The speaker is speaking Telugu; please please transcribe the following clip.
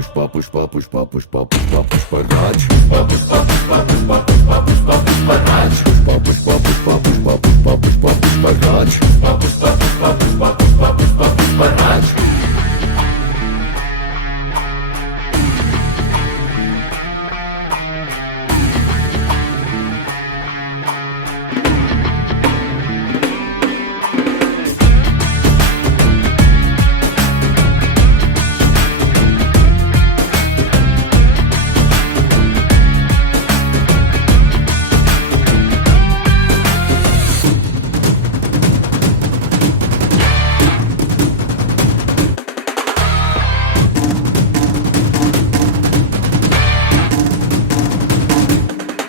పుష్ప పుష్ప పుష్ప పుష్ప పుష్ప పుష్పరాజ్ పుష్ప పుష్ప పుష్ప పుష్ప పుష్ప పుష్పరాజ్ పుష్ప పుష్ప పుష్ప పుష్ప పుష్ప పుష్ప పుష్పరాజ్ పుష్ప పుష్ప పుష్ప పుష్ప పుష్ప పుష్ప పుష్పరాజ్